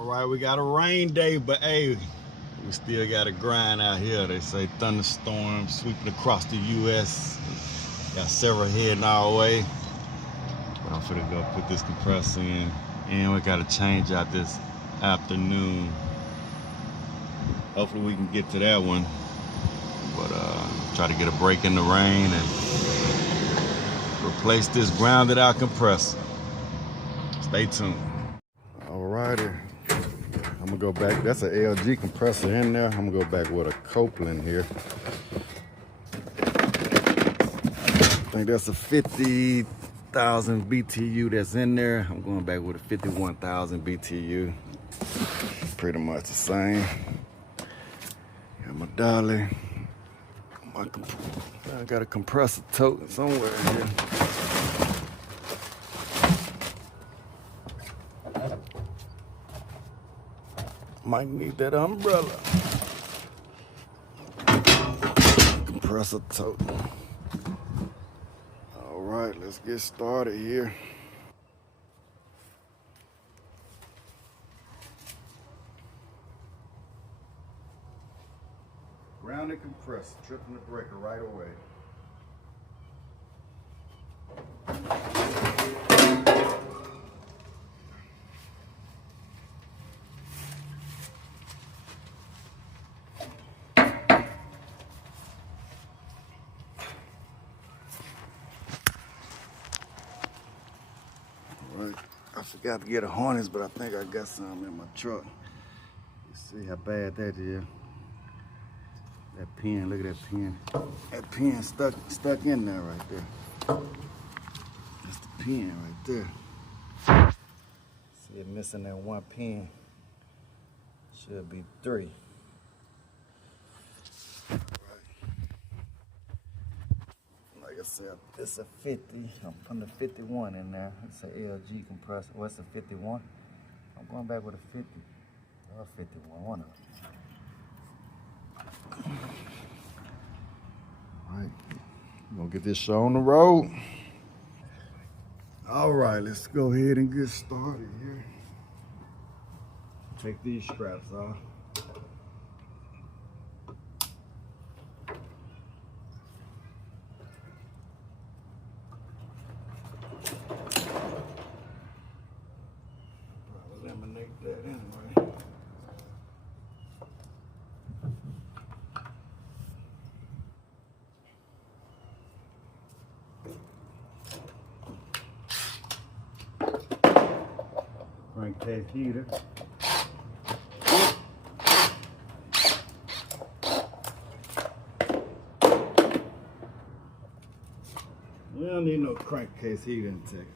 All right, we got a rain day, but hey, we still got to grind out here. They say thunderstorms sweeping across the U.S. Got several heading our way. But I'm finna go put this compressor in. And we got to change out this afternoon. Hopefully we can get to that one. But try to get a break in the rain and replace this grounded out compressor. Stay tuned. Alrighty. I'm gonna go back. That's an LG compressor in there. I'm gonna go back with a Copeland here. I think that's a 50,000 BTU that's in there. I'm going back with a 51,000 BTU. Pretty much the same. Got my dolly. I got a compressor tote somewhere here. Might need that umbrella. Compressor tote. All right, let's get started here. Grounded compressor, tripping the breaker right away. I forgot to get a harness, but I think I got some in my truck. Let's see how bad that is. That pin, look at that pin. That pin stuck in there right there. That's the pin right there. See it missing that one pin. Should be 3. Like I said, it's a 50. I'm putting a 51 in there. It's an LG compressor. What's a 51? I'm going back with a 50 or 51. One of them. All right, we're gonna get this show on the road. All right, let's go ahead and get started here. Take these straps off. Eliminate that anyway. Crankcase heater. We don't need no crankcase heater in Texas.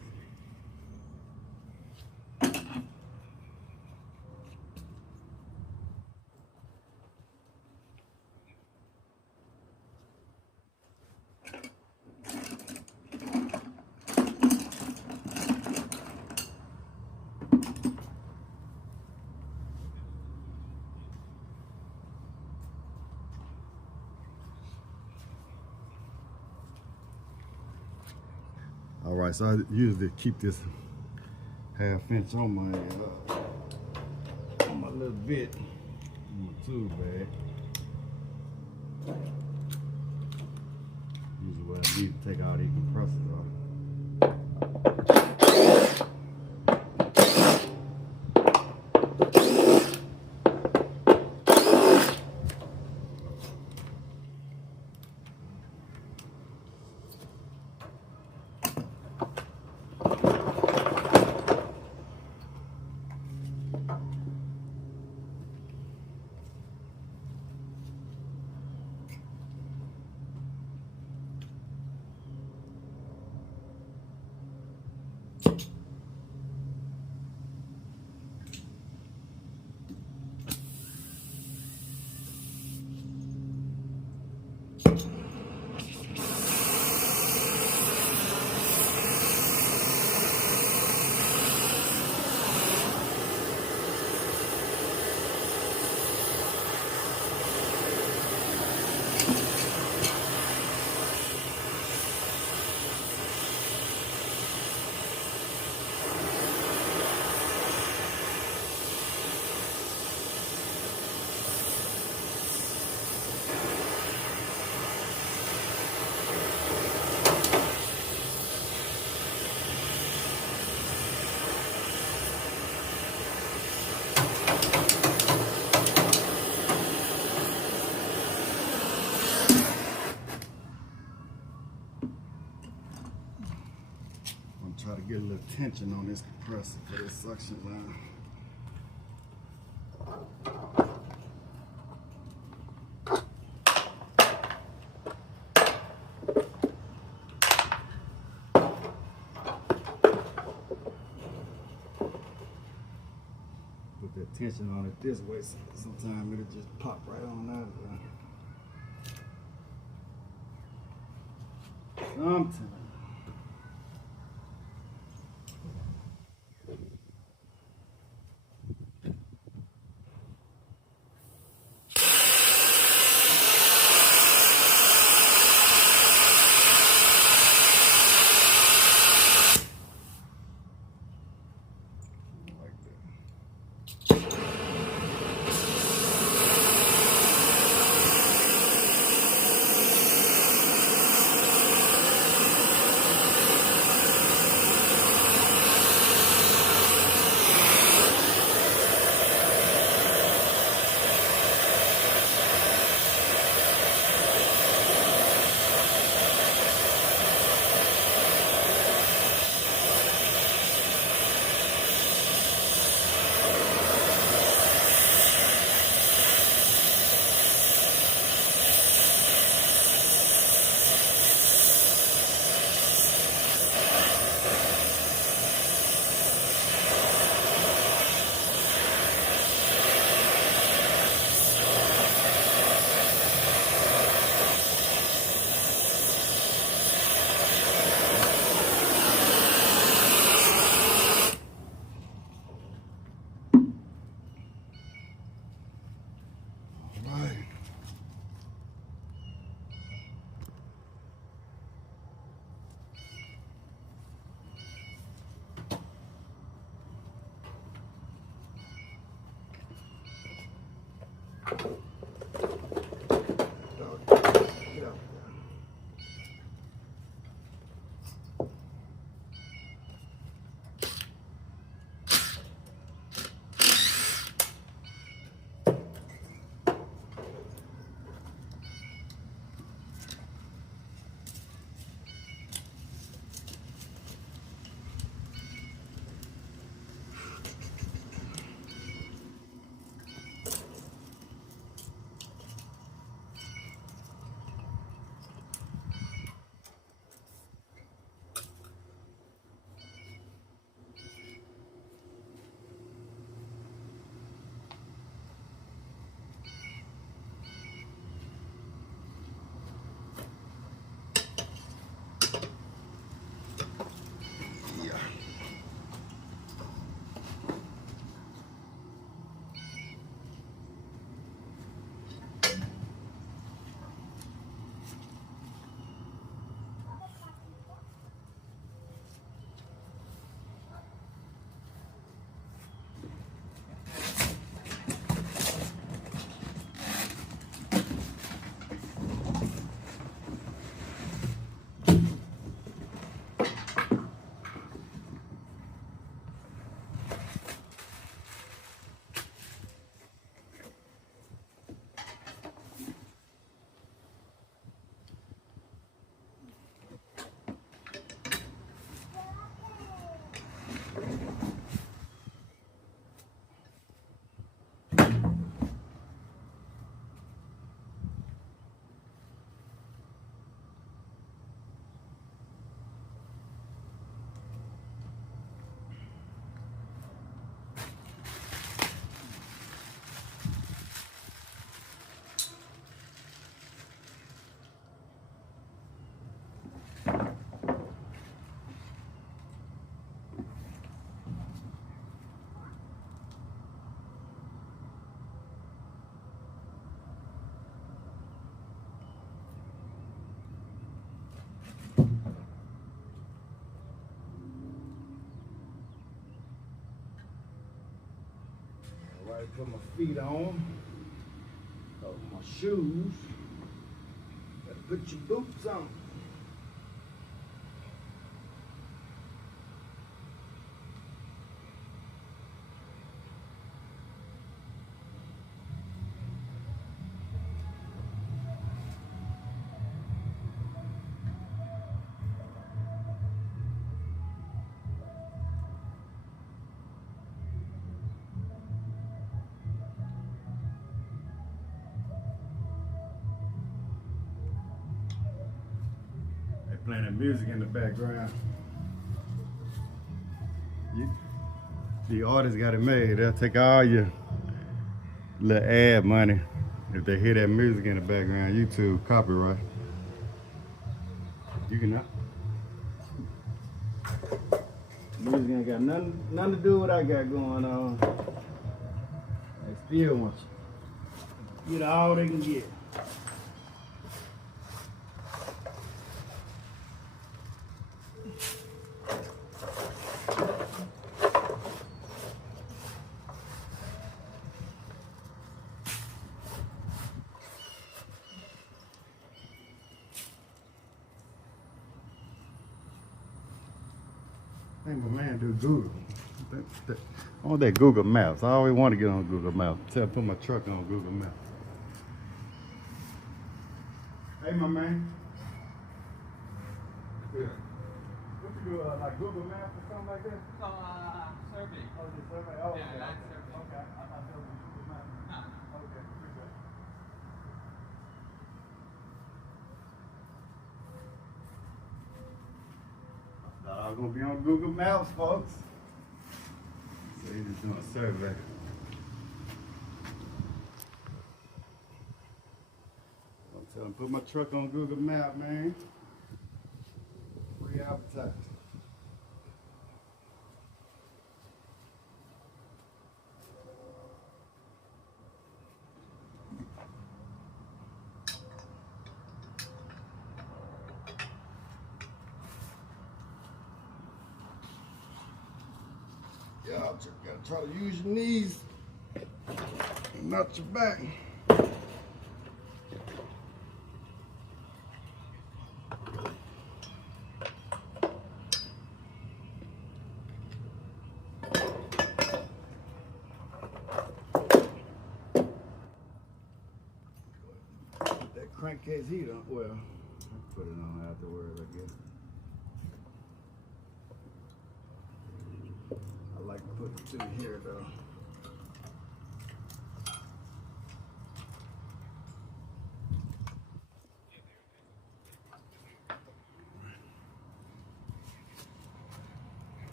All right, so I usually keep this half-inch on my little bit in my tool bag. Usually what I need to take all these compressors off. tension on this compressor for this suction line. Put that tension on it this way, so sometimes it'll just pop right on out of there. Sometimes. Put my feet on, my shoes. Gotta put your boots on. Playing that music in the background. The artist got it made. They'll take all your little ad money if they hear that music in the background. YouTube copyright. You can not. Music ain't got nothing to do with what I got going on. They still want you. Get all they can get. I think my man do Google. I want that Google Maps. I always want to get on Google Maps. Tell him to put my truck on Google Maps. Hey, my man. Yeah. What you do, like Google Maps or something like that? No, survey. Oh, the survey? Oh, Yeah, okay. land Okay. survey. Okay. I thought that was Google Maps. No. Okay, appreciate it. Thought I was gonna be on Google Maps, folks. So he's just doing a survey. I'm telling him, put my truck on Google Maps, man. Free advertising. Y'all gotta try to use your knees, not your back. That crankcase heat on, well, I'll put it on afterwards, I guess. I like to put it through here though.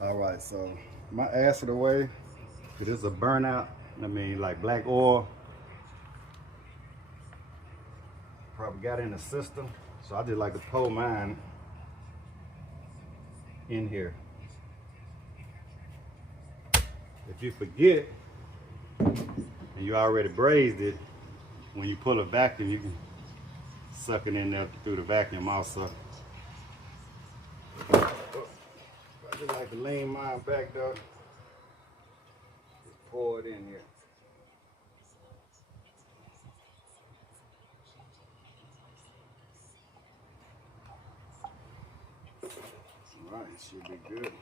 All right, so my acid away, it is a burnout. I mean, like black oil. Probably got in the system, so I just like to pour mine in here. If you forget and you already brazed it, when you pull a vacuum, you can suck it in there through the vacuum also. I just like to lean mine back though. Just pour it in here. All right, should be good.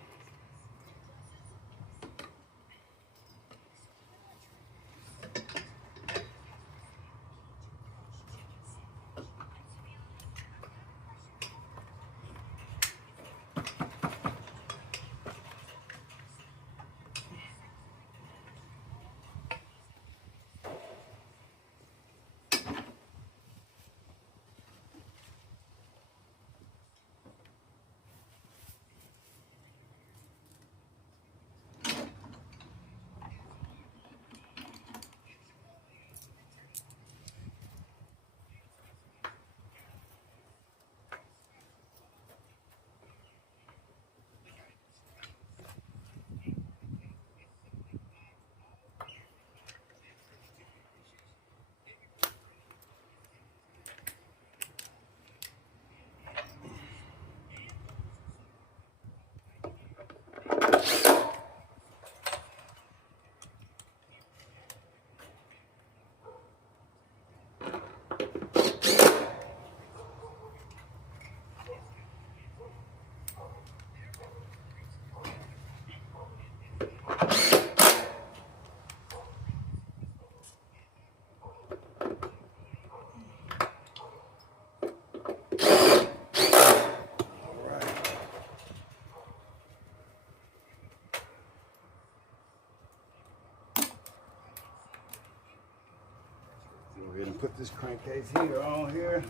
put this crankcase heater on here.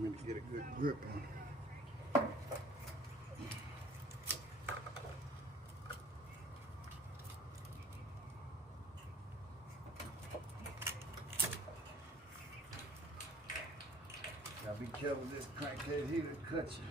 Let me get a good grip on it. Gotta be careful with this crankcase heater to cut you.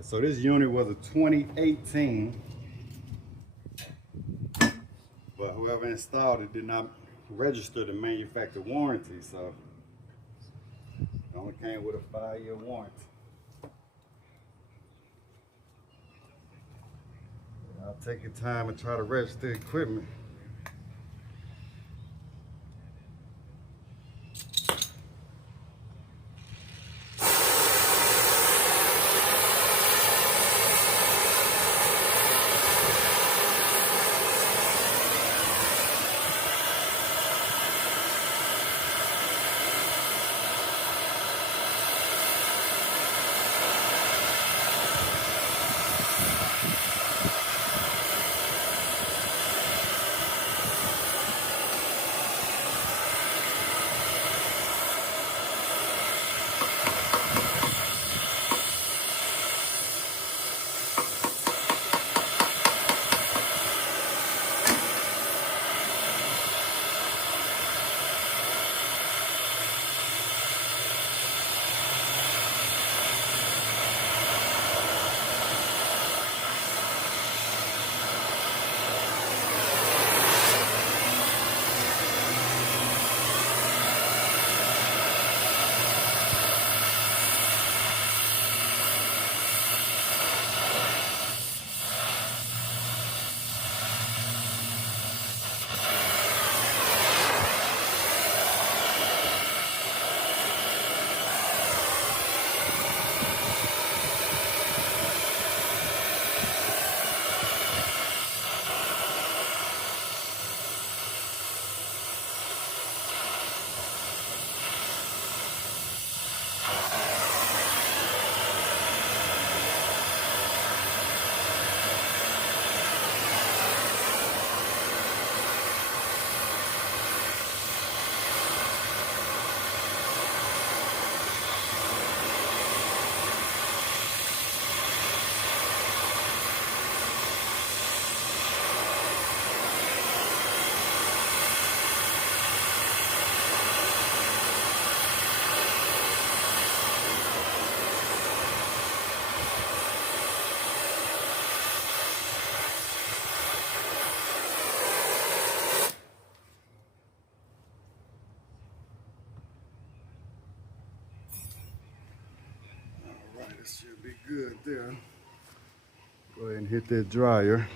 So this unit was a 2018, but whoever installed it did not register the manufacturer warranty, so it only came with a 5-year warranty. I'll take your time and try to register the equipment. This should be good there. Go ahead and hit that dryer.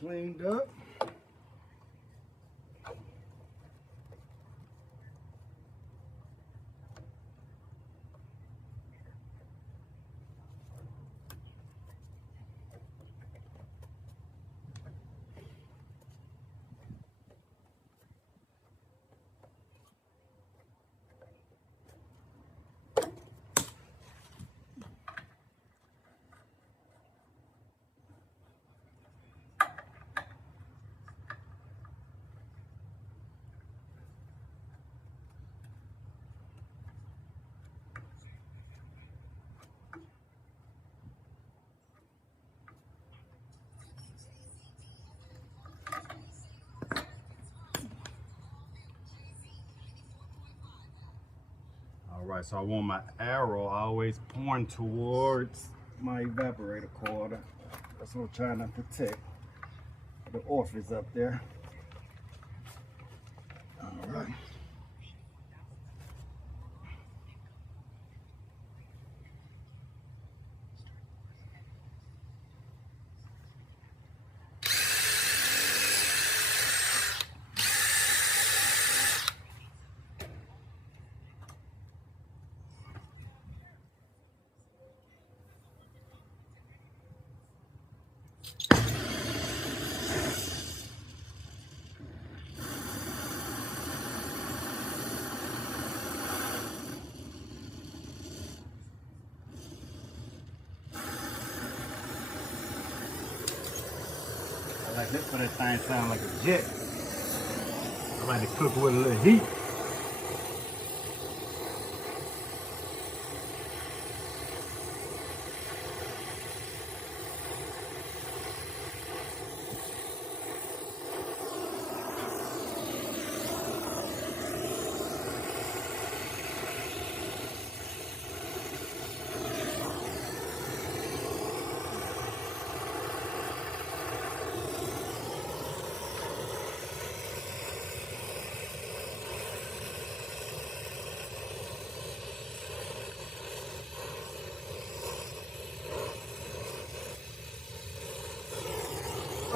cleaned up. All right, so I want my arrow always pointing towards my evaporator coil. That's what I'm trying to protect. The orifice up there. All right. I like this for that thing sound like a jet. I like to cook with a little heat.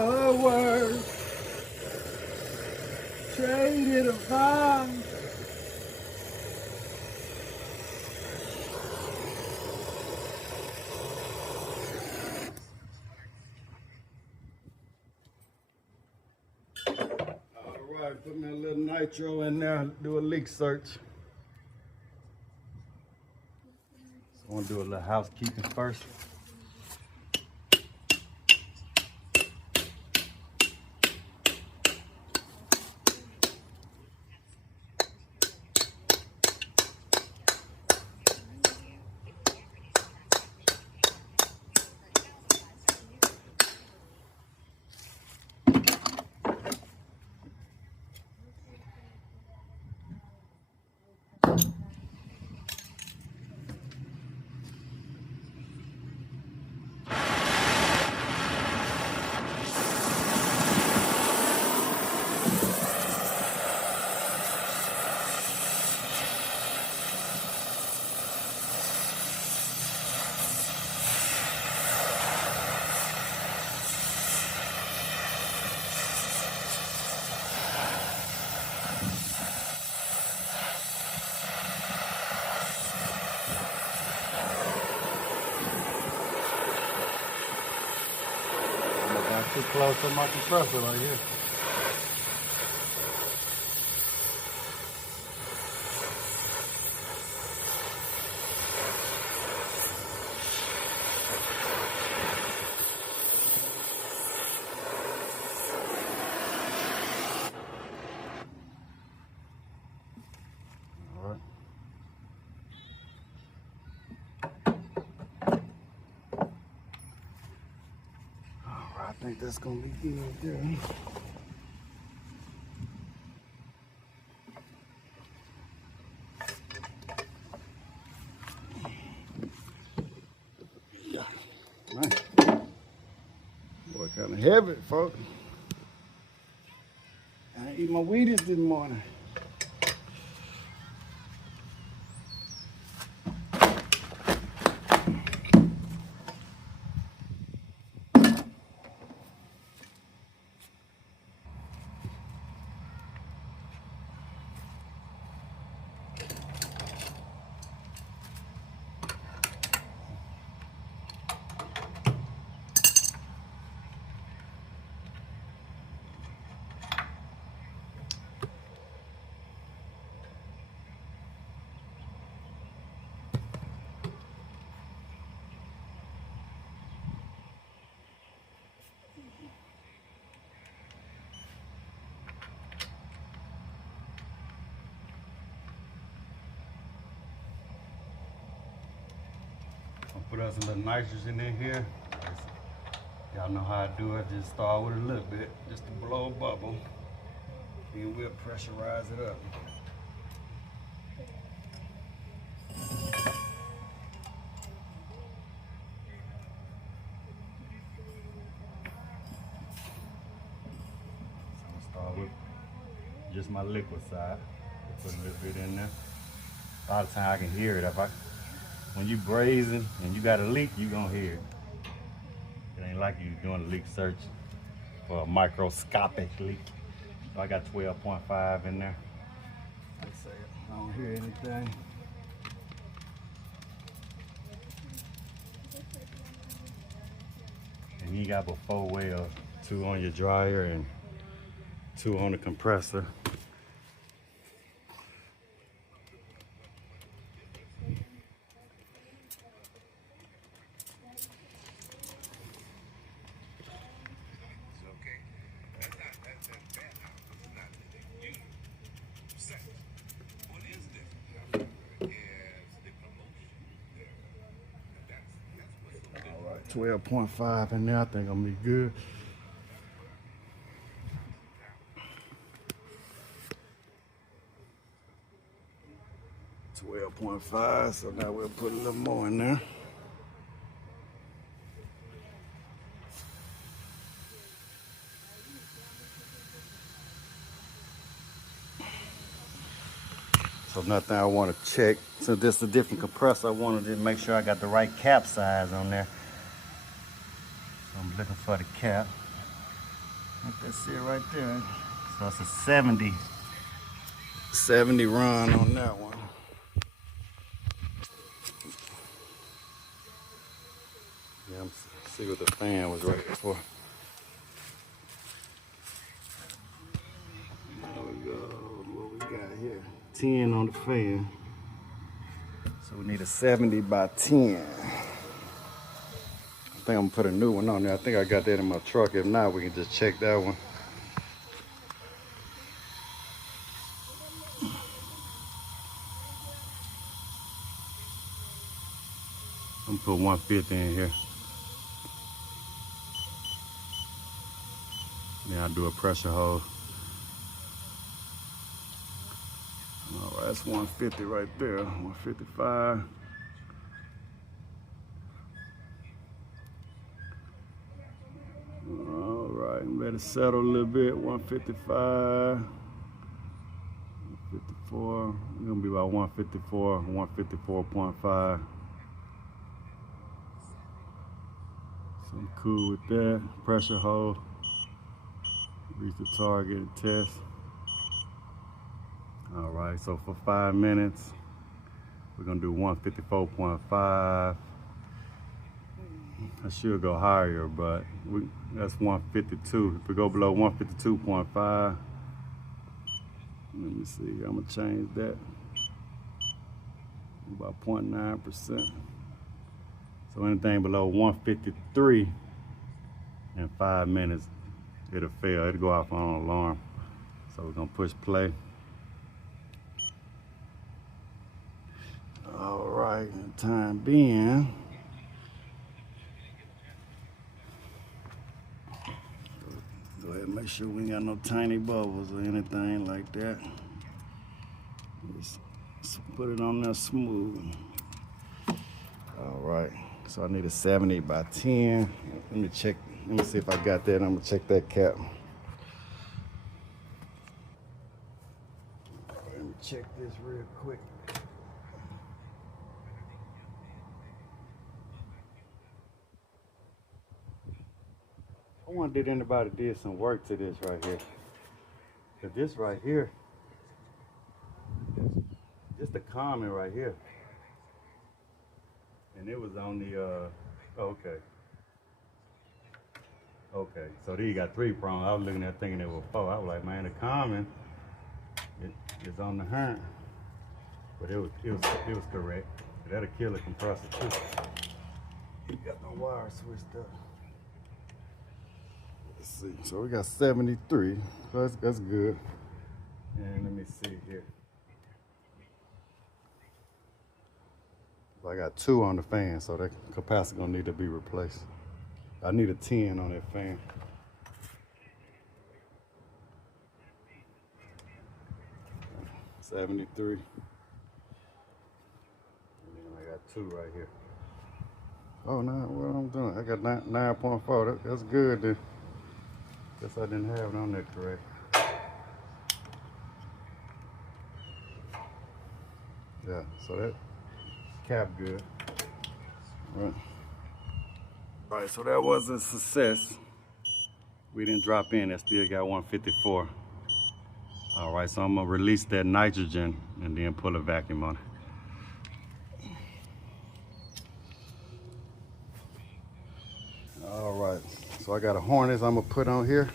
Oh, word. Traded a vibe. All right, put me a little nitro in there, do a leak search. So I want to do a little housekeeping first. Too close to my compressor right here. All right. I think that's gonna be good there. Man, boy, kind of heavy, folks. I ain't eat my Wheaties this morning. Put us a little nitrogen in here. Y'all know how I do it. Just start with a little bit, just to blow a bubble. Then we'll pressurize it up. So I'm gonna start with just my liquid side. Put a little bit in there. A lot of times I can hear it. When you brazing and you got a leak, you gonna hear it. It ain't like you doing a leak search for a microscopic leak. So I got 12.5 in there. Let's say I don't hear anything. And you got but 4 wells, 2 on your dryer and 2 on the compressor. All right, 12.5 in there. I think I'm gonna be good. .5, so now we'll put a little more in there. So nothing I want to check. So this is a different compressor. I wanted to make sure I got the right cap size on there. So I'm looking for the cap. I think that's it right there. So it's a 70 run on that one. Yeah, I'm see what the fan was right before. There we go. What we got here? 10 on the fan. So we need a 70 by 10. I think I'm gonna put a new one on there. I think I got that in my truck. If not, we can just check that one. I'm gonna put 150 in here. Then I'll do a pressure hose. All right, that's 150 right there. 155. All right, let it settle a little bit. 155. 154. It's gonna be about 154, 154.5. So I'm cool with that. Pressure hose. Reach the target and test. All right, so for 5 minutes, we're gonna do 154.5. I should go higher, but that's 152. If we go below 152.5, let me see, I'm gonna change that. About 0.9%. So anything below 153 in 5 minutes, it'll fail. It'll go off on an alarm. So we're gonna push play. All right, time being, go ahead and make sure we ain't got no tiny bubbles or anything like that. Just put it on there smooth. All right, so I need a 70 by 10. Let me check, let me see if I got that. I'm gonna check that cap. Let me check this real quick. I wonder if anybody did some work to this right here. Cause this right here, just the common right here. And it was on the, okay. Okay, so there you got 3 prongs. I was looking at thinking it was 4. I was like, man, the common is on the hand. But it was correct. That'll kill a compressor too. You got no wire switched up. Let's see. So we got 73. So that's good. And let me see here. I got 2 on the fan, so that capacitor gonna need to be replaced. I need a 10 on that fan. $73. And then I got 2 right here. Oh no, what I'm doing? I got 9.4. That's good then. Guess I didn't have it on there correct. Yeah, so that cap good. All right, so that was a success. We didn't drop in, that still got 154. All right, so I'm gonna release that nitrogen and then pull a vacuum on it. All right, so I got a harness I'm gonna put on here.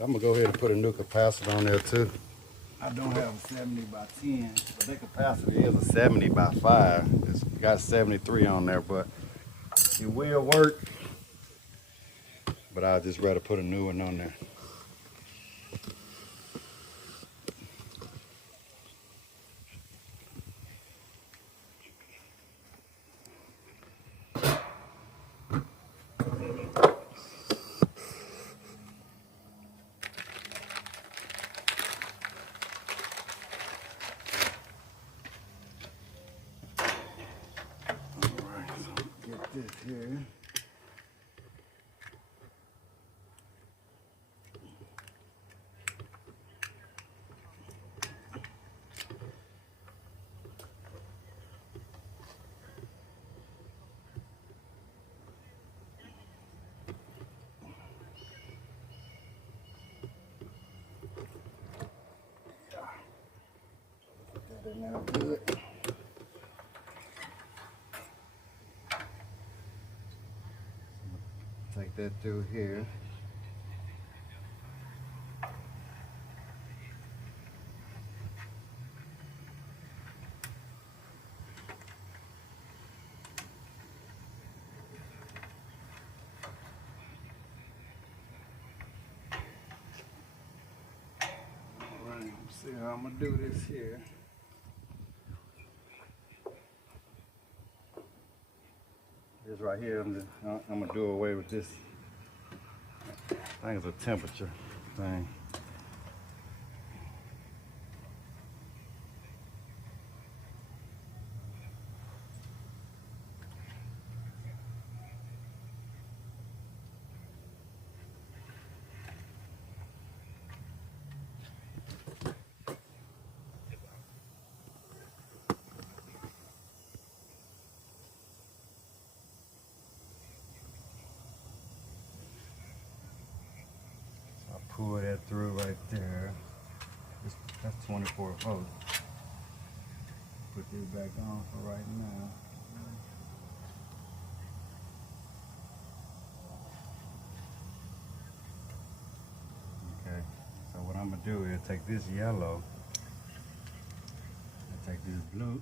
I'm gonna go ahead and put a new capacitor on there too. I don't have a 70 by 10, but that capacitor is a 70 by 5. It's got 73 on there, but it will work. But I'd just rather put a new one on there. This here. Put that in there good. Take that through here. All right, let's see how I'm gonna do this here. This right here, I'm gonna do away with this. I think it's a temperature thing. Pull that through right there. That's 24 volts. Put this back on for right now. Okay, so what I'm gonna do is take this yellow and take this blue.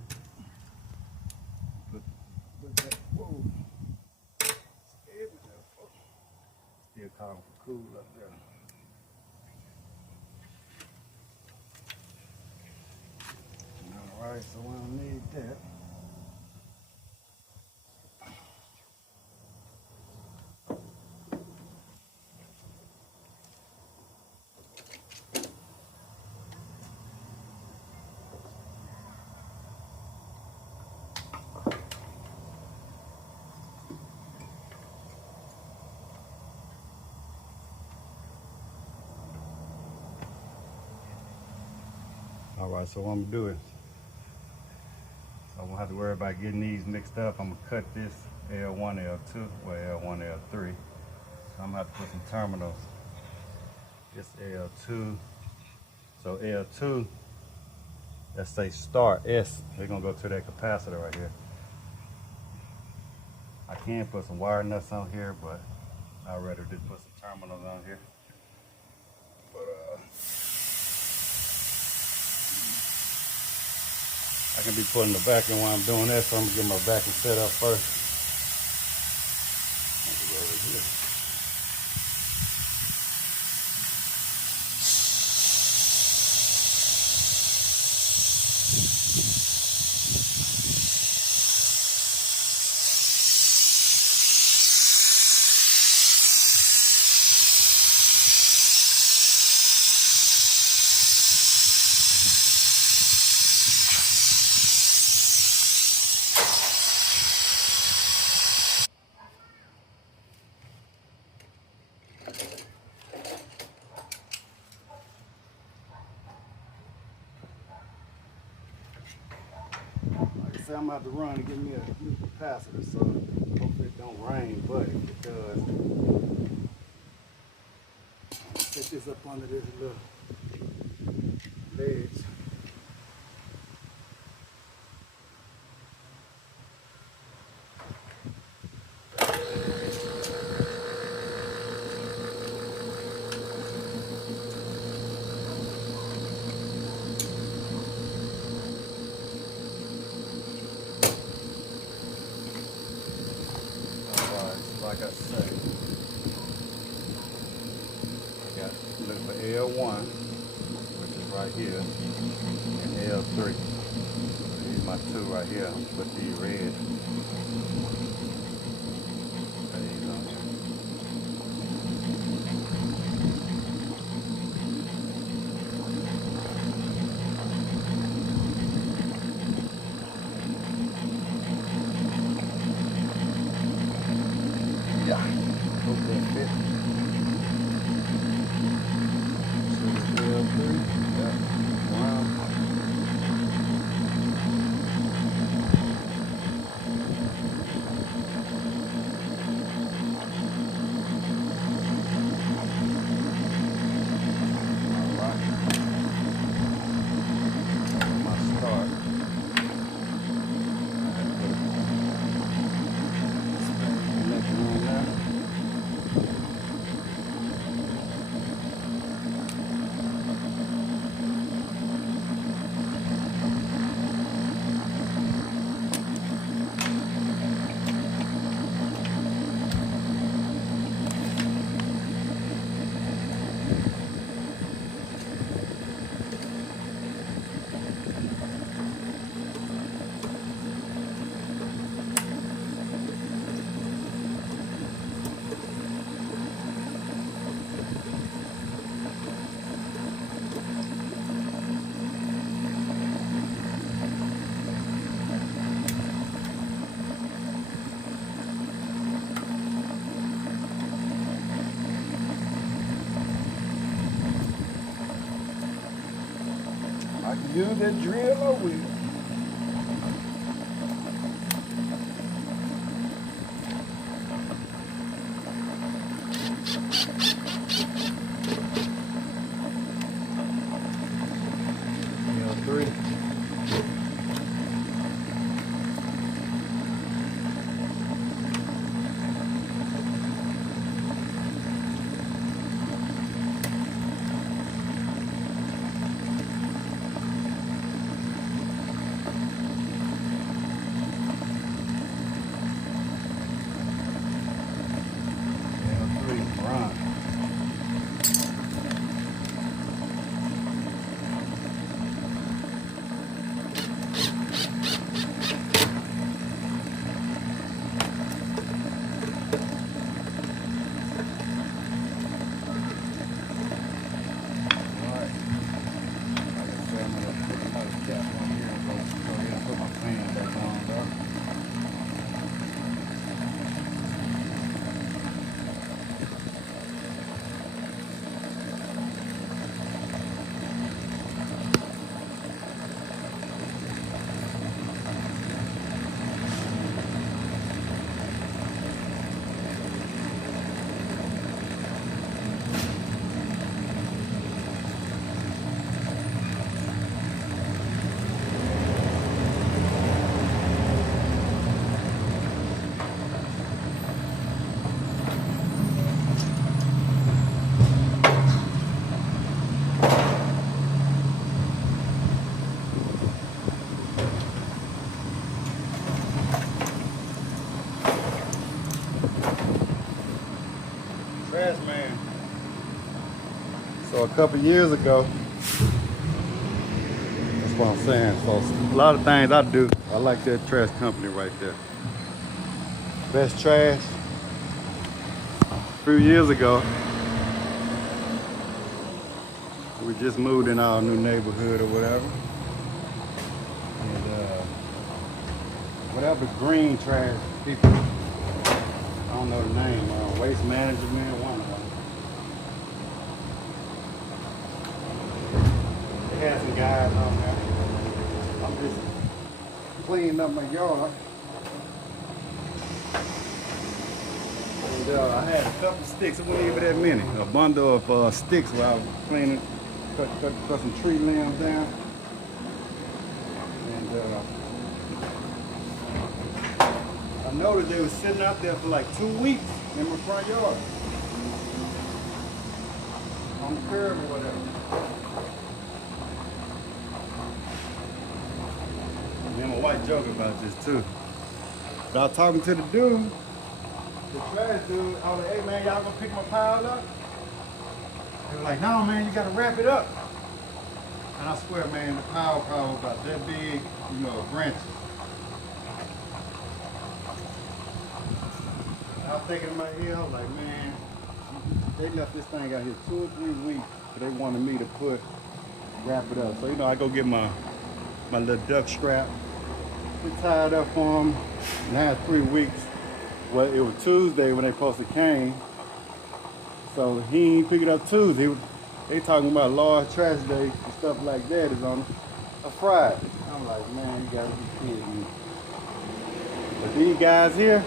Put that, whoa. Still calling for cool up there. Alright, so we don't need that. Alright, so what I'm gonna do is, I won't have to worry about getting these mixed up. I'm gonna cut this L1, L2, or L1, L3. So I'm gonna have to put some terminals. This L2. So L2, let's say start S, they're gonna go to that capacitor right here. I can put some wire nuts on here, but I'd rather just put some terminals on here. But I can be putting the vacuum while I'm doing that, so I'm gonna get my vacuum set up first. I'm about to run and get me a new capacitor, so hopefully it don't rain, but if it does, set this up under this little ledge. Like I say, I got look for L1, which is right here, and L3. These are my two right here. Put the red phase on here. Yeah, hope that fit. So it's L3. Yeah, wow. I can use that drill or wheel. L3. Trash man. So a couple years ago, that's what I'm saying. So a lot of things I do, I like that trash company right there. Best Trash. A few years ago, we just moved in our new neighborhood or whatever. And whatever green trash people, I don't know the name, waste management, one of them. They had some guys on there. I'm just cleaning up my yard. And I had a couple sticks. It wasn't even that many. A bundle of sticks while I was cleaning, cut some tree limbs down. And I noticed they were sitting out there for like 2 weeks in my front yard. On the curb or whatever. Me and my wife joking about this too. But I was talking to the dude, the trash dude. I was like, hey man, y'all gonna pick my pile up? They were like, no man, you gotta wrap it up. And I swear man, the pile was about that big, you know, branches. I was thinking in my head, I was like, man, they left this thing out here 2 or 3 weeks, but they wanted me to wrap it up. So, you know, I go get my little duck strap, get tied up for them. Now it's 3 weeks. Well, it was Tuesday when they supposed to came. So he ain't pick it up Tuesday. They talking about large trash day and stuff like that is on a Friday. I'm like, man, you gotta be kidding me. But these guys here,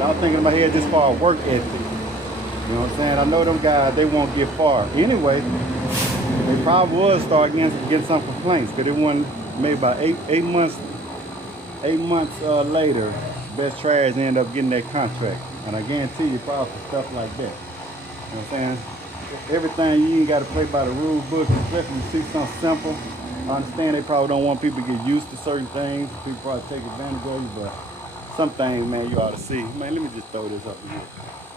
I was thinking in my head just for work ethic. You know what I'm saying? I know them guys, they won't get far. Anyway, they probably will start getting some complaints because it wasn't maybe about eight months later, Best Trash ended up getting that contract. And I guarantee you probably for stuff like that. You know what I'm saying? Everything, you ain't got to play by the rule book, especially if you see something simple. I understand they probably don't want people to get used to certain things. People probably take advantage of you, but some things, man, you ought to see. Man, let me just throw this up here.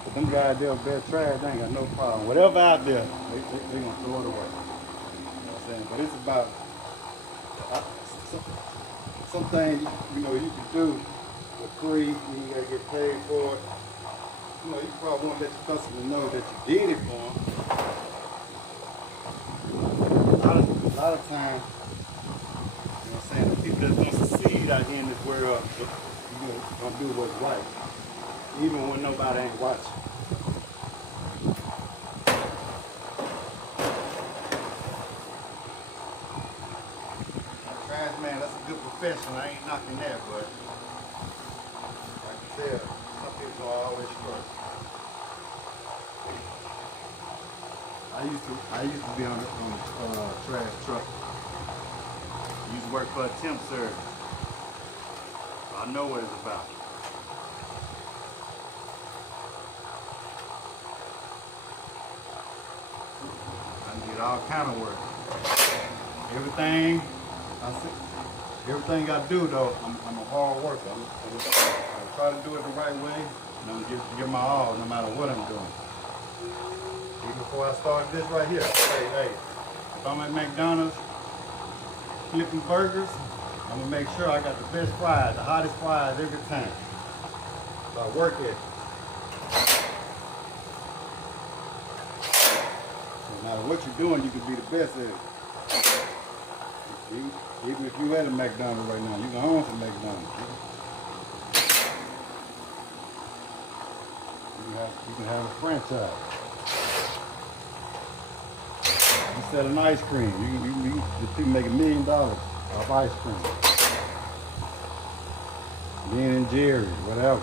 But them guys there with Best Trash, they ain't got no problem. Whatever out there, they gonna throw it away. You know what I'm saying? But it's about some things, you know, you can do for free. You ain't gotta get paid for it. You know, you probably want to let your customer know that you did it for them. A lot of times, you know what I'm saying, the people that's gonna succeed out here in this world, you know, gonna do what's right, even when nobody ain't watching. Trash man, that's a good profession. I ain't knocking that, but like I said, some people are always struggle. I used to be on the trash truck. I used to work for a temp service. I know what it's about. I did all kind of work. Everything I do though, I'm a hard worker. I try to do it the right way, and I'm gonna give my all no matter what I'm doing. Even before I started this right here, hey, if I'm at McDonald's flipping burgers, I'm gonna make sure I got the best fries, the hottest fries every time. So I work it. No matter what you're doing, you can be the best at it. Even if you at a McDonald's right now, you can own some McDonald's. You can have a franchise. You selling ice cream. You can make $1 million off ice cream. Ben and Jerry, whatever.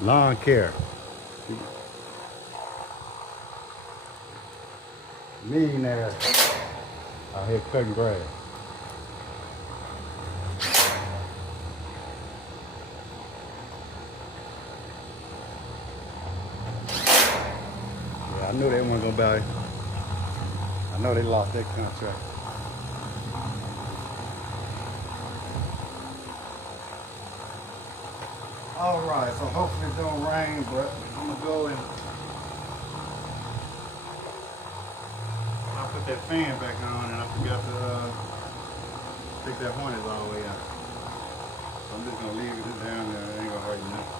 Lawn care. Millionaires out here cutting grass. Yeah, I knew they weren't gonna buy it. I know they lost that contract. All right, so hopefully it don't rain, but I'm gonna go and I'll put that fan back on, and I forgot to take that harness all the way out. So I'm just gonna leave it down there. It ain't gonna hurt you nothing.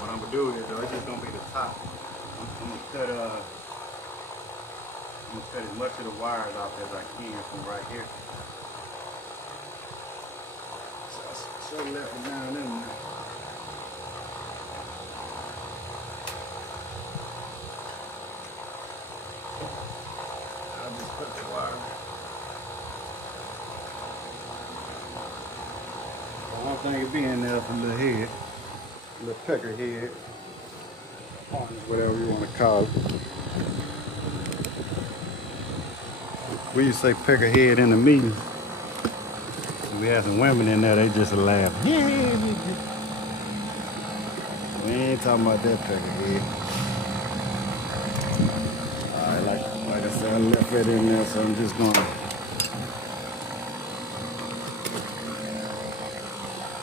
What I'm gonna do is though, it's just gonna be the top. I'm gonna cut as much of the wires off as I can from right here. So I left it down in there. I'll just put the wire. thing will be in there for a little head, a little pecker head, whatever you want to call it. We used to say pecker head in the meetings. We had some women in there, they just laugh. We ain't talking about that pecker head. Alright, like I said, I left it in there, so I'm just gonna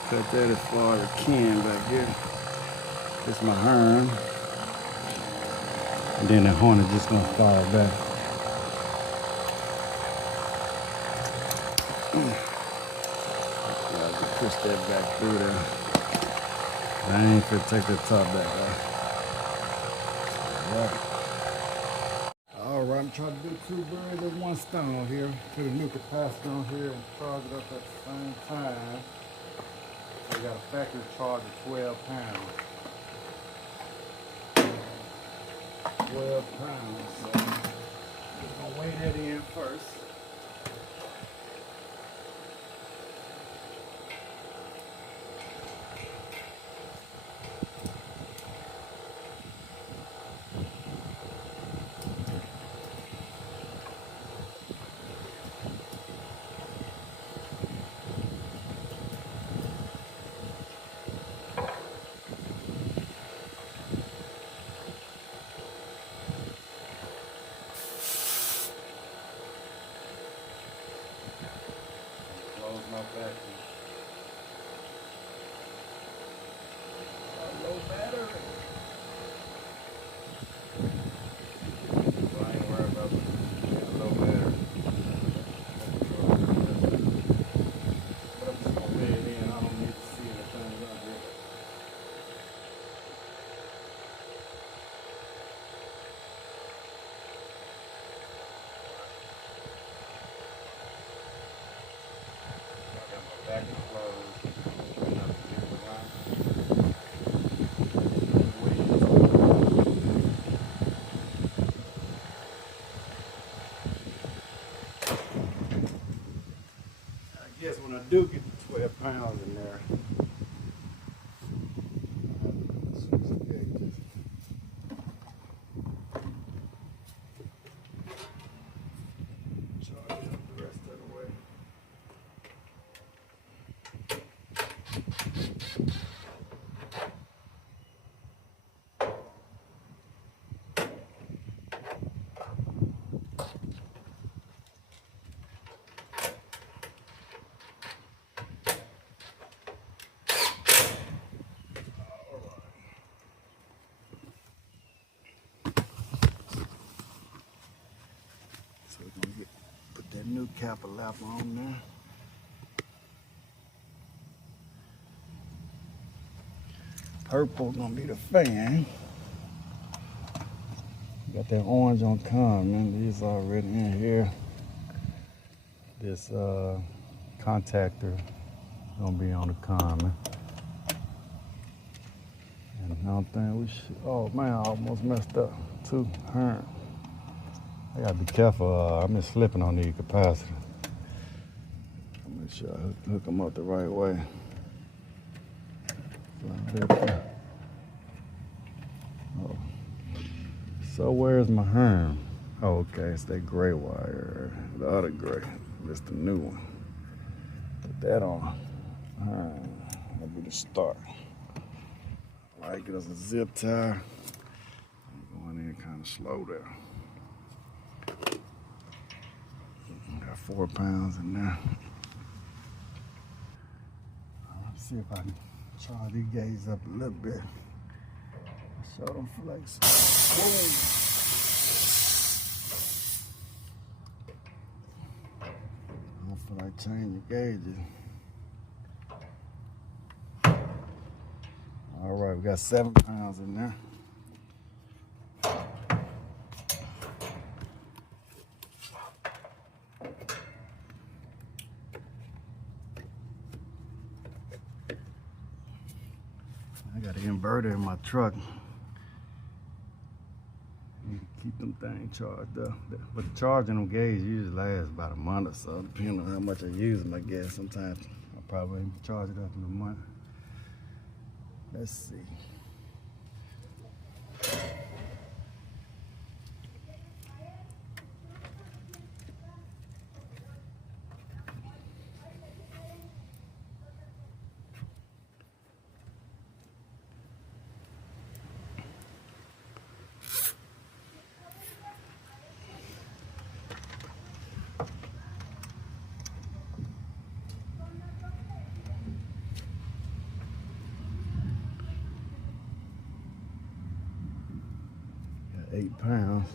cut that as far as I can back here. It's my horn. And then the horn is just gonna fall back. Push that back through there. I ain't gonna take the top back there. Alright, I'm trying to do 2 birds with 1 stone here. Put a new capacitor on here and charge it up at the same time. We got a factory charge of 12 pounds. 12 pounds, so we're gonna weigh that in first. Close my vacuum. Low battery. Well, I ain't worried about low battery. But I'm just gonna weigh it in. I don't need to see anything out here. Back and close. I guess when I do get 12 pounds in there, charge up the rest of the way. So we're gonna put that new cap lap on there. Purple gonna be the fan. Got that orange on common. These already in here. This contractor gonna be on the common. And I don't think we should. Oh man, I almost messed up. 2 horn. I gotta be careful. I'm just slipping on the capacitor. Make sure I hook them up the right way. Oh. So where's my horn? Oh, okay, it's that gray wire. The other gray. That's the new one. Put that on. That'll be the start. I like it as a zip tie. I'm going in kind of slow there. Got 4 pounds in there. Let's see if I can charge these gauges up a little bit. Show them flex. Whoa. I don't feel like changing gauges. All right, we got 7 pounds in there. I got an inverter in my truck. Keep them things charged up. But the charging them gauges usually lasts about a month or so, depending on how much I use them, I guess. Sometimes I probably charge it up in a month. Let's see. Got 8 pounds.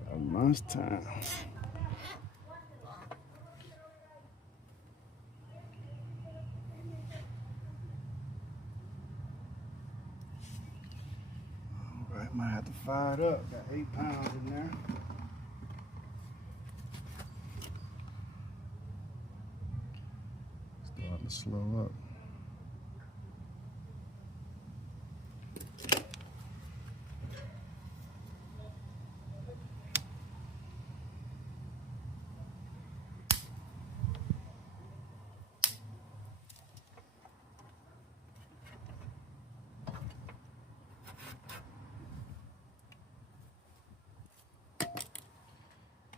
About a month's time. Alright, might have to fire it up. Got 8 pounds in there. Starting to slow up.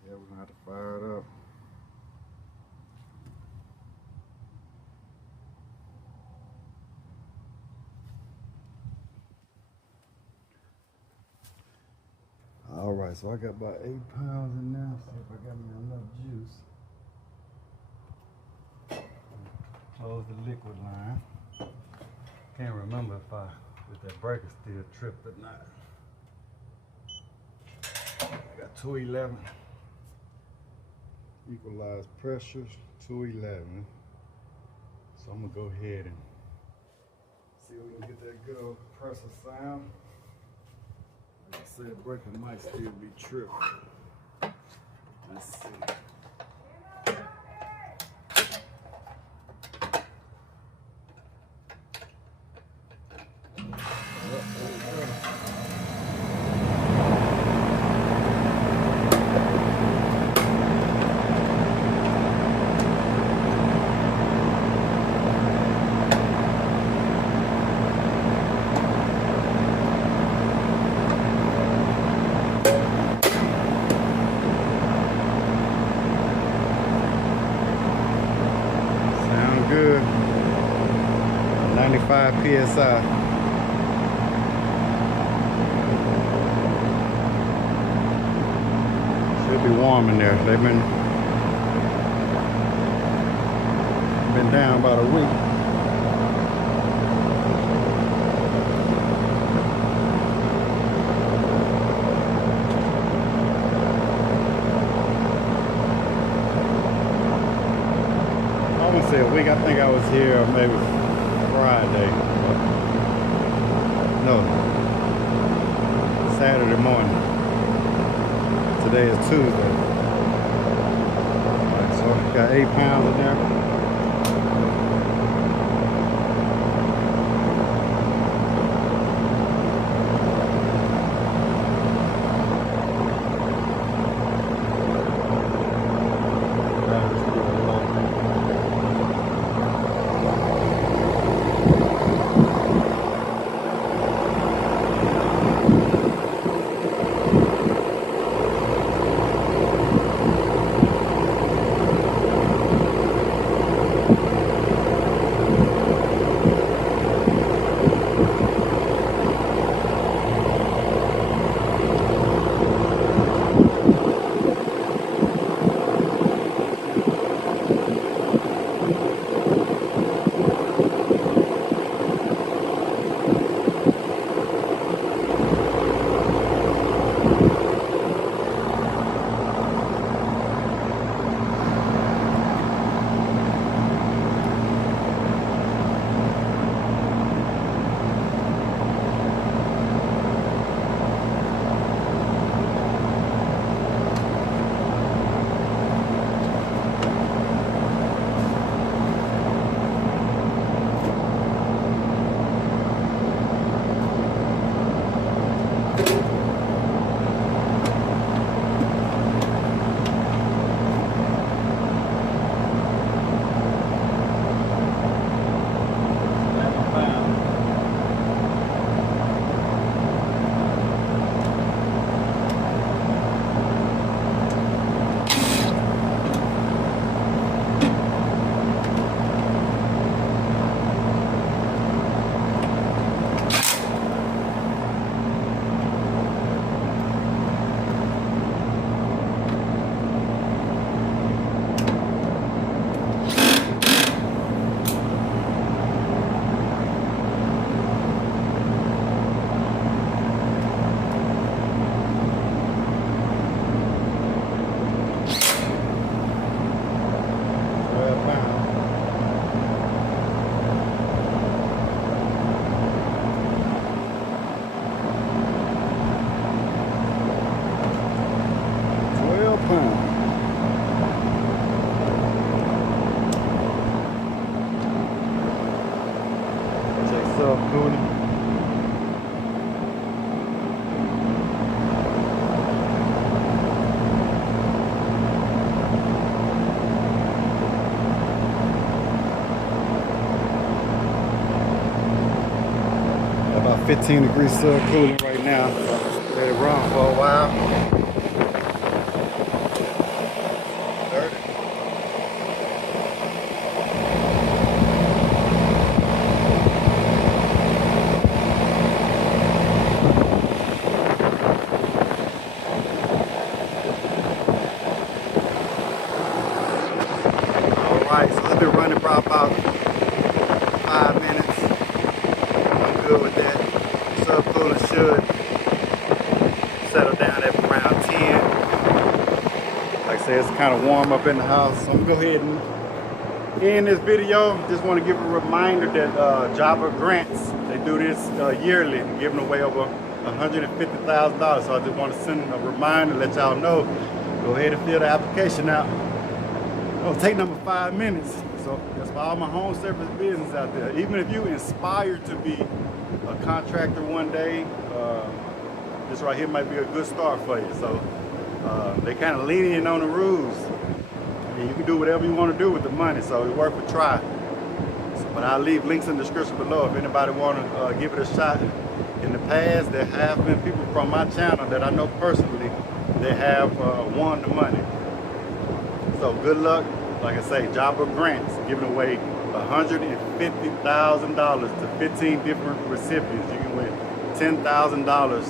Yeah, we're gonna have to fire it up. All right, so I got about 8 pounds in there. See if I got me enough juice. Close the liquid line. Can't remember if that breaker still tripped or not. I got 211. Equalized pressures, 211. So I'm gonna go ahead and see if we can get that good old compressor sound. Like I said, the breaker might still be tripped. Let's see. Good. 95 PSI. Should be warm in there. They've been down about a week. I wouldn't say a week. I think I was here maybe Friday. No, Saturday morning. Today is Tuesday. Right, so I got 8 pounds in there. subcooling. About 15 degrees subcooling right now. Let it run for a while. 30. Alright, so it's been running for about 5 minutes. I'm good with that. Subcooling should settle down at around 10. Like I said, it's kind of warm up in the house. So I'm gonna go ahead and end this video. Just want to give a reminder that WW grants, they do this yearly, giving away over $150,000. So I just want to send a reminder, let y'all know. Go ahead and fill the application out. It'll take number 5 minutes. So that's for all my home service business out there. Even if you inspired to be a contractor one day, this right here might be a good start for you. So they kind of lenient on the rules. I mean, you can do whatever you want to do with the money, so it's worth a try. But I'll leave links in the description below if anybody want to give it a shot. In the past, there have been people from my channel that I know personally that have won the money. So good luck. Like I say, WW grants giving away $150,000 to 15 different recipients. You can win $10,000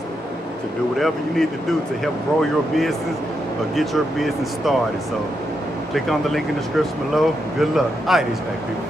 to do whatever you need to do to help grow your business or get your business started. So click on the link in the description below. Good luck. All right, HVAC people.